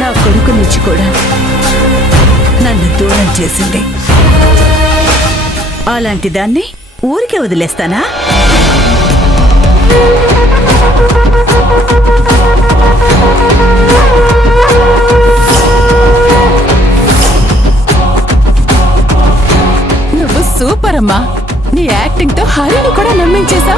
నా కొడుకు నుంచి కూడా నన్ను దూరం చేసింది. అలాంటి దాన్ని ఊరికే వదిలేస్తానా? నువ్వు సూపర్ అమ్మా. నీ యాక్టింగ్ తో హరిని కూడా నమ్మించేశా.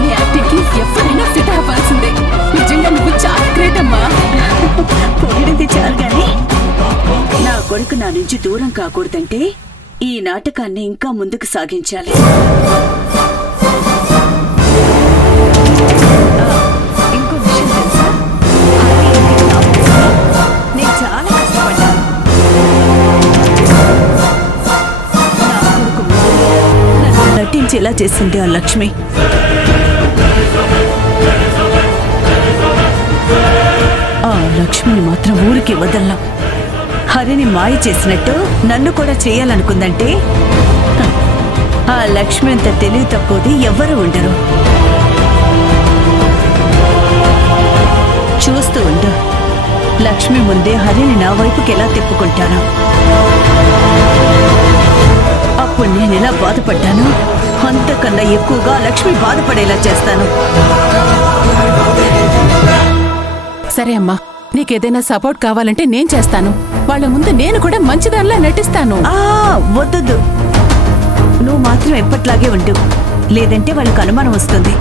నీ యాక్టింగ్ కి ఎవరైనా ఫిదా అవ్వాల్సిందే. నిజంగా నువ్వు చాలా గ్రేట్ అమ్మా. పొగిడింది చాలు గాని నా కొడుకు నా నుంచి దూరం కాకూడదంటే ఈ నాటకాన్ని ఇంకా ముందుకు సాగించాలి. ఇంకో విషయం తెలుసా? నేను చాలా కష్టపడ్డాను. నా కొడుకు ముందు నన్ను నటించేలా చేసింది ఆ లక్ష్మి. ఆ లక్ష్మిని మాత్రం ఊరికి వదల్లా. హరిని మాయ చేసినట్టు నన్ను కూడా చేయాలనుకుందంటే ఆ లక్ష్మి అంత తెలివి తక్కువది ఎవ్వరూ ఉండరు. చూస్తూ ఉండు, లక్ష్మి ముందే హరిని నా వైపుకి ఎలా తిప్పుకుంటాను. అప్పుడు నేను ఎలా బాధపడ్డాను అంతకన్నా ఎక్కువగా లక్ష్మి బాధపడేలా చేస్తాను. సరే అమ్మా, నీకేదైనా సపోర్ట్ కావాలంటే నేను చేస్తాను. వాళ్ళ ముందు నేను కూడా మంచిదానిలా నటిస్తాను. వద్దు, నువ్వు మాత్రం ఎప్పట్లాగే ఉండు, లేదంటే వాళ్ళకు అనుమానం వస్తుంది.